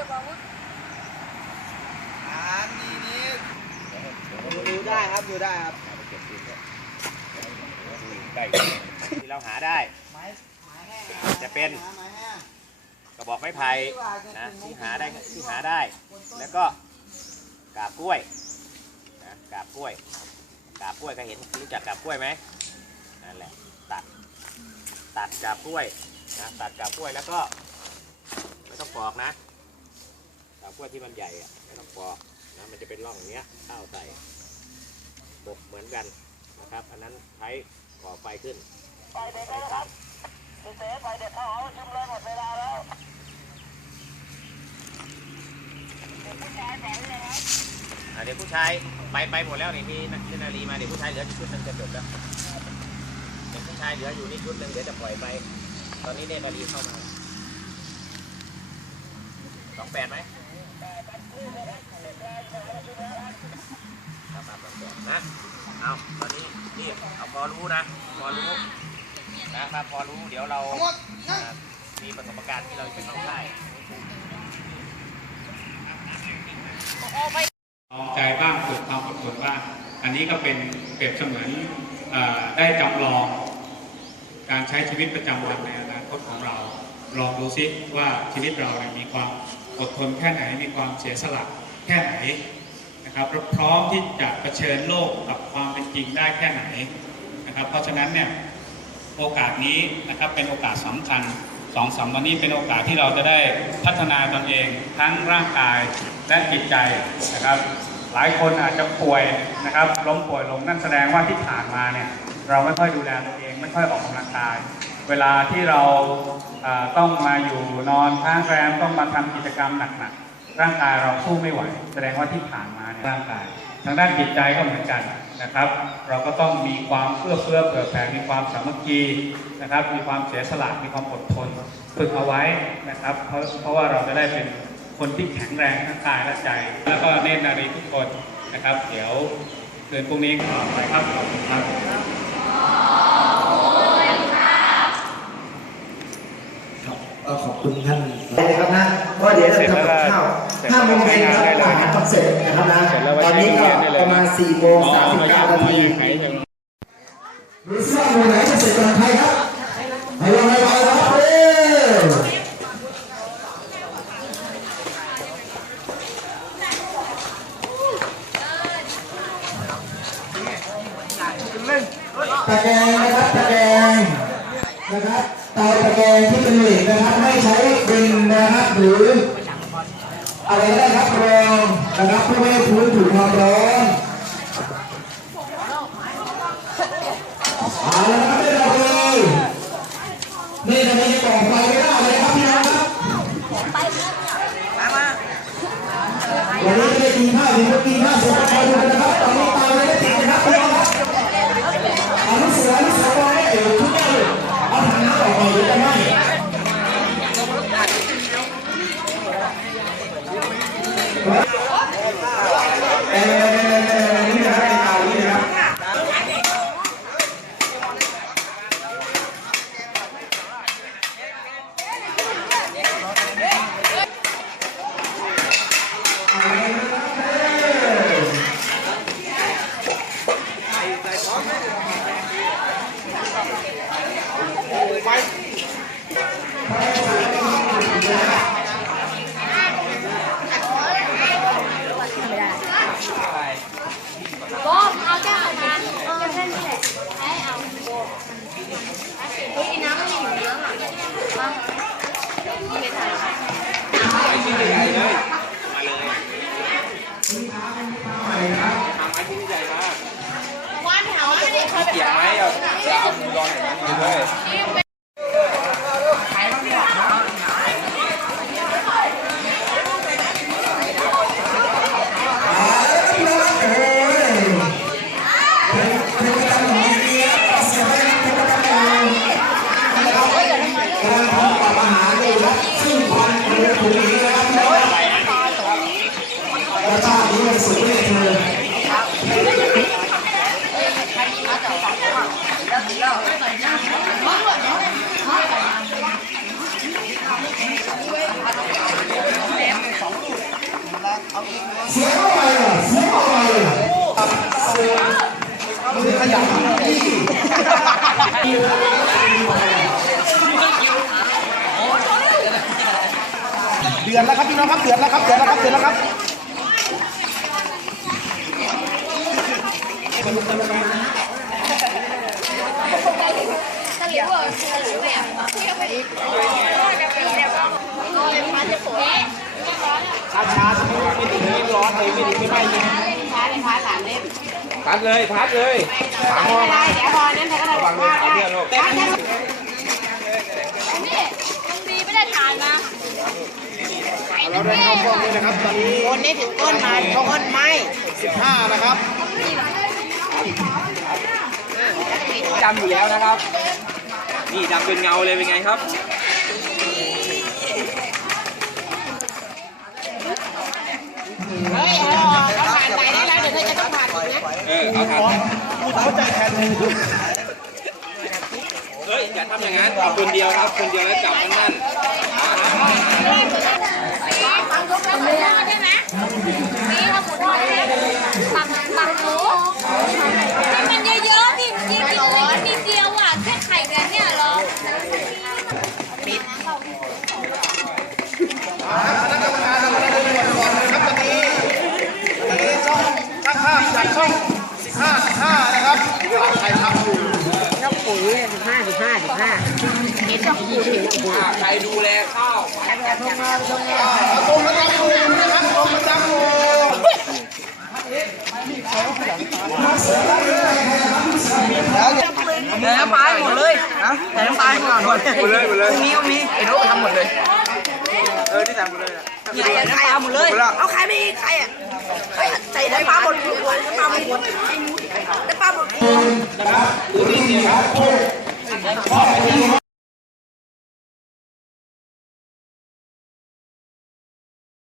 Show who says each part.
Speaker 1: เรียบอาวุธ
Speaker 2: อันนี้นี่ดูได้ครับดูได้ครับ
Speaker 3: ได้ที่เราหาได้
Speaker 2: ไม้ไม้แห้ง
Speaker 3: จะเป็น
Speaker 2: ไม้แห้ง
Speaker 3: กระบอกไม้ไผ่นะที่หาได้ที่หาได้ แล้วก็กาบกล้วยนะกาบกล้วย กาบกล้วยเคยเห็นรู้จักกาบกล้วยไหมนั่นแหละตัดตัดกาบกล้วยนะตัดกาบกล้วยแล้วก็ไม่ต้องปอกนะ กาบกล้วยที่มันใหญ่อะไม่ต้องปอกนะมันจะเป็นร่องอย่างเนี้ยเข้าใส่บกเหมือนกันนะครับ อันนั้นใช้ก่อไฟขึ้นใช้ตัดอะเดี๋ยวผู้ชายไปไปหมดแล้วนี่พี่พี่นาลีมาเดี๋ยวผู้ชายเหลือชุดหนึงจะจบแล้วเดี๋ยวผู้ชายเหลืออยู่นี่ชุดหนึงเดี๋ยวจะปล่อยไป ตอนนี้เนตรนาลีเข้ามาสองแปดไหม ครับครับสองแปดนะ เอาตอนนี้นี่เอาพอรู้นะ พอรู้นะครับพอรู้เดี๋ยวเรามีประสบการณ์ที่เราไปเข้าค่าย
Speaker 4: ลองใจบ้างฝึกความอดทนบ้าง อันนี้ก็เป็นเปรียบเสมือนอได้จำลองการใช้ชีวิตประจำวันในอนาคตของเรา ลองดูซิว่าชีวิตเรามีความ อดทนแค่ไหนมีความเสียสละแค่ไหนนะครับแล้วพร้อมที่จะเผชิญโลกกับความเป็นจริงได้แค่ไหนนะครับ เพราะฉะนั้นเนี่ยโอกาสนี้นะครับเป็นโอกาสสำคัญสองสามวันนี้เป็นโอกาสที่เราจะได้พัฒนาตนเองทั้งร่างกายและจิตใจนะครับ หลายคนอาจจะป่วยนะครับล้มป่วยลงนั่นแสดงว่าที่ผ่านมาเนี่ย เราไม่ค่อยดูแลตัวเอง ไม่ค่อยออกกำลังกาย เวลาที่เราอ่าต้องมาอยู่นอนค้างแรมต้องมาทำกิจกรรมหนักๆร่างกายเราสู้ไม่ไหว แสดงว่าที่ผ่านมาเนี่ยร่างกาย ทางด้านจิตใจก็เหมือนกันนะครับ เราก็ต้องมีความเอื้อเฟื้อเผื่อแผ่มีความสามัคคีนะครับ มีความเสียสละมีความอดทนฝึกเอาไว้นะครับ เพราะเพราะว่าเราจะได้เป็นคนที่แข็งแรงทั้งกายและใจ แล้วก็เนตรนารีทุกคนนะครับ เดี๋ยวคืนพรุ่งนี้ต่อไปครับขอบคุณครับ
Speaker 5: ครับ 5โมงเป็นครับอาหารกับเสร็จนะครับนะ ตอนนี้ก็ประมาณ4โมง39นาทีหรือว่าบโมงไหนจะเสร็จก่อนใครครับไปลองไปไปครับเร็วตะแกรงนะครับตะแกรงนะครับเตาตะแกรงที่เป็นเหล็กนะครับ ไม่ใช้ดินนะครับหรือ อะไรก็ได้ครับรองนะครับเพื่อไม่ให้พื้นถูกความร้อนเอาละครับได้เราเลยนี่จะมีกล่องไฟไม่ได้เลยครับพี่น้องครับวันนี้ไม่ได้กินข้าวดีไม่กินข้าวเสร็จก็คอยดูกันนะครับตอนนี้ เอ่อนี่นะครับเป็นเตานี่นะครับ
Speaker 1: ก็เอาแก้วออกมาเออแค่นี้แหละให้เอาเฮ้ยน้ำไม่อยู่น้ำอะมาไม่ถ่าย
Speaker 3: มาเลย
Speaker 1: วันแถวอันนี้ เกี
Speaker 2: ยงไหมเอาจะเอามือรองอย่างนั้นเลย
Speaker 5: รสชาตินี้มันสุดเลยเธอ
Speaker 6: เสียงอะไรอะเสียงอะไรอะมือขยับที่
Speaker 5: เดือนแล้วครับพี่น้องครับเดือนแล้วครับเดือนแล้วครับเดือนแล้วครับช้าช้าไม่ถึงไม่ร้อนเลยไม่ถึงไม่ไหม้เลย
Speaker 1: ช้าเลยช้าสามเล่ม
Speaker 2: พัดเลยพัดเลย
Speaker 1: ไม่เป็นไรเดี๋ยวพอนั้นเธอก็เลยบอกว่าได้นี่ยังดีไม่ได้ทา นนะไอ้นั่นแม่
Speaker 5: พวกนี้นะครับ ตอนนี้
Speaker 7: คนนี้ถึงต้นมันต้นไม้
Speaker 5: 15 นะครับ
Speaker 2: ดำอยู่แล้วนะครับ นี่ดำเป็นเงาเลยเป็นไงครับ
Speaker 7: เฮ้ยเออเขาผ่านไปได้แล้วเดี๋ยวเธอจะต้องผ่านอีกนะ
Speaker 2: เออเอาทำ
Speaker 5: เข้าใจแทนเลย
Speaker 2: เฮ้ยอย่าทำอย่างนั้นเอาคนเดียวครับคนเดียวแล้วจับมันนั่น
Speaker 1: ฟังทุกคนใช่ไหมมีทำหมูทอดใช่ไหมปังปังหมูให้มันเยอะๆดิมันกินกินอะไรก็นิดเดียวอะแค่ไข่แบบเนี้ยหรอ
Speaker 5: ช่างภาพจากช่อง 15 15 นะครับใครทำอยู่
Speaker 7: ปุ๋ยสิบห้าสิบห้าสิบห้าเห็นต้องปุ๋ยถึงปุ๋ย
Speaker 2: ใครดูแลข้าว
Speaker 5: ตรงประจำอยู่นะครับตรงประจำอยู่
Speaker 7: แต่น้ำปลาหมดเลยนะแต่น้ำปลาหมดหมดเลยหมดเลยหมดเลยมีก็มีไอ้นุ๊กทำหมดเลย
Speaker 5: เออที่ทำหมดเลยนะ
Speaker 7: ใส่น้ำปลาหมดเลย เอาใครไม่ใครอะใส่น้ำปลาหมดขวดน้ำปลาหมดขวด น้ำปลาหมดขวด